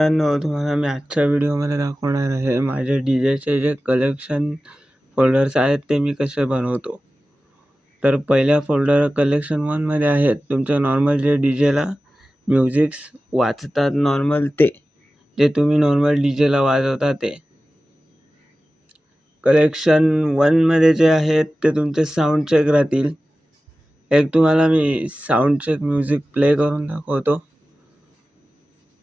मित्रांनो, तुम्हाला मी आजच्या व्हिडिओमध्ये दाखवणार आहे माझे डीजेचे जे कलेक्शन फोल्डर्स आहेत ते मी कसे बनवतो. तर पहिल्या फोल्डर कलेक्शन 1 मध्ये आहेत तुमच्या नॉर्मल जे डीजेला म्युझिक्स वाजतात नॉर्मल ते, जे तुम्ही नॉर्मल डीजेला वाजवता ते. कलेक्शन 1 मध्ये जे आहेत ते तुमचे साऊंड चेक राहतील. एक तुम्हाला मी साऊंड चेक म्युझिक प्ले करून दाखवतो,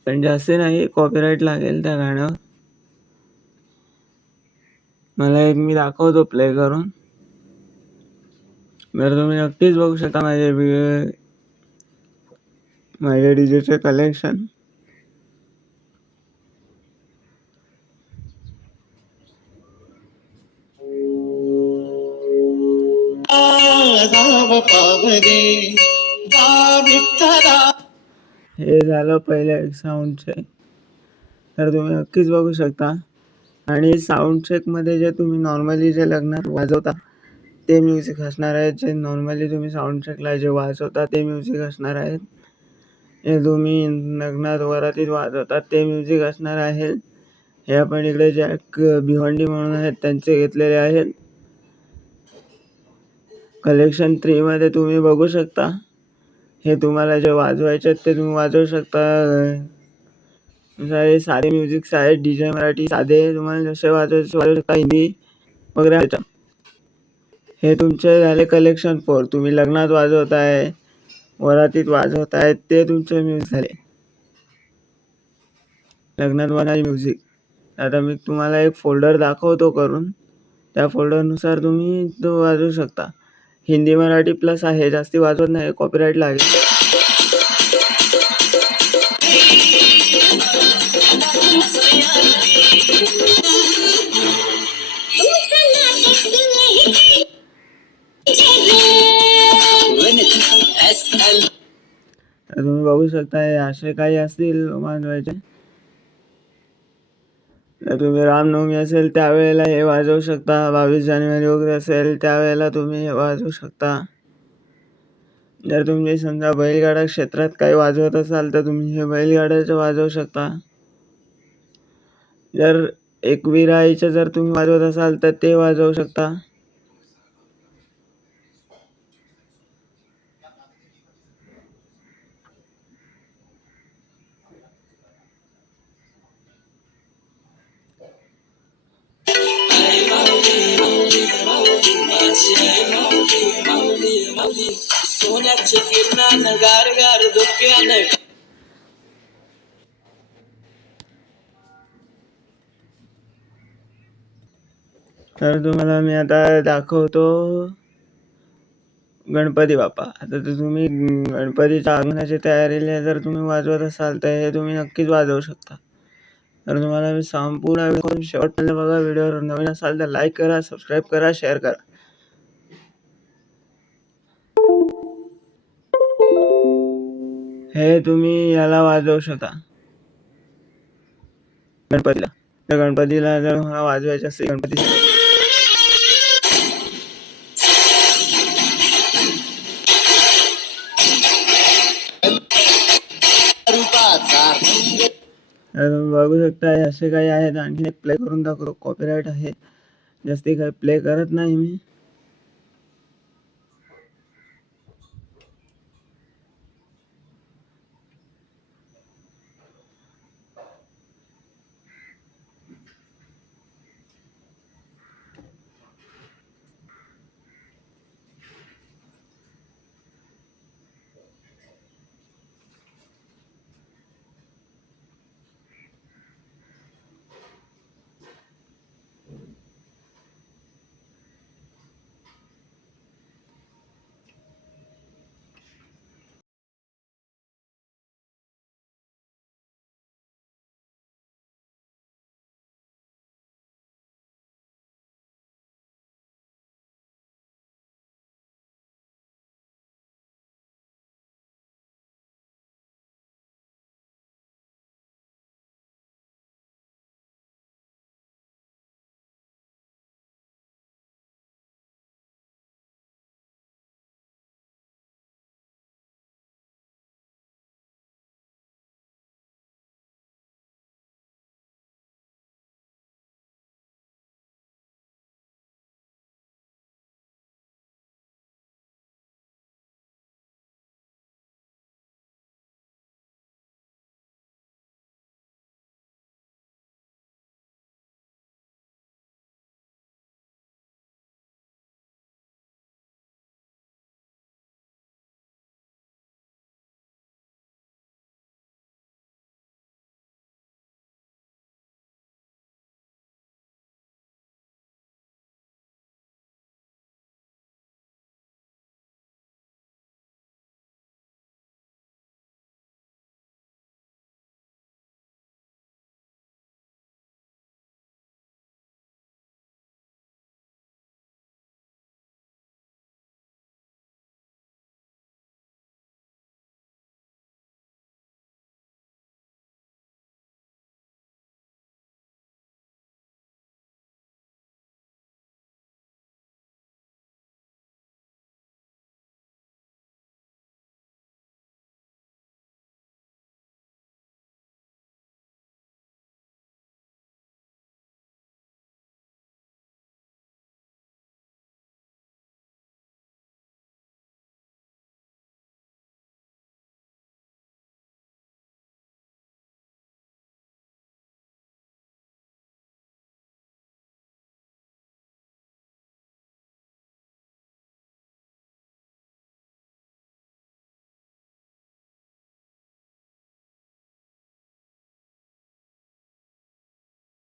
पण जास्त नाही, कॉपीराइट लागेल त्या गाण्यावर. मला एक मी दाखवतो प्ले करून. तर तुम्ही नक्कीच बघू शकता माझे डीजेचे कलेक्शन. हे झालं पहिलं एक साऊंड चेक. तर तुम्ही नक्कीच बघू शकता. आणि साऊंड चेकमध्ये जे तुम्ही नॉर्मली जे लग्नात वाजवता ते म्युझिक असणार आहे. जे नॉर्मली तुम्ही साऊंड चेकला जे वाजवता ते म्युझिक असणार आहे. जे तुम्ही लग्नात वरातीत वाजवता ते म्युझिक असणार आहे. हे आपण इकडे जॅक भिवंडी म्हणून आहेत त्यांचे घेतलेले आहेत. कलेक्शन 3 मध्ये तुम्ही बघू शकता. हे तुम्हाला जे वाजवायचे ते तुम्ही वाजवू शकता. हे सारे म्युझिक्स आहेत डीजे मराठी साधे, तुम्हाला जसे वाजवायचे वाजवू शकता, हिंदी वगैरे. हे तुमचे झाले कलेक्शन 4. तुम्ही लग्नात वाजवताय, वरातीत वाजवताय ते तुमचे म्युझिक झाले, लग्नात वाजणारे म्युझिक. आता मी तुम्हाला एक फोल्डर दाखवतो करून, त्या फोल्डरनुसार तुम्ही तो वाजवू शकता. हिंदी मराठी प्लस आहे, जास्ती वाजवत नाही, कॉपीराइट लागेल. तुम्ही बघू शकता असे काही असतील वाजवायचे. जर तुम्ही रामनवमी असेल त्यावेळेला हे वाजवू शकता. 22 जानेवारी वगैरे असेल त्यावेळेला तुम्ही हे वाजवू शकता. जर तुम्ही समजा बैलगाडा क्षेत्रात काही वाजवत असाल तर तुम्ही हे बैलगाड्याचे वाजवू शकता. जर एकविराईचे जर तुम्ही वाजवत असाल तर ते वाजवू शकता. सोन्याचे किरण गार गार धुक्यानं. तर तुम्हाला मी आता दाखवतो गणपती बाप्पा. आता तुम्ही गणपतीच्या आगमनाची तयारीला जर तुम्ही वाजवत असाल तर हे तुम्ही नक्कीच वाजवू शकता. तर तुम्हाला मी संपूर्ण व्हिडिओ शेवटपर्यंत बघा. व्हिडिओवर नवीन असाल तर लाईक करा, सबस्क्राईब करा, शेअर करा. हे तुम्ही याला वाजवू शकता गणपतीला. तर गणपतीला जर मला वाजवायचे असेल गणपती बघू शकता. असे काही आहेत. आणखी एक प्ले करून दाखवतो, कॉपीराइट आहे, जास्ती काही प्ले करत नाही मी.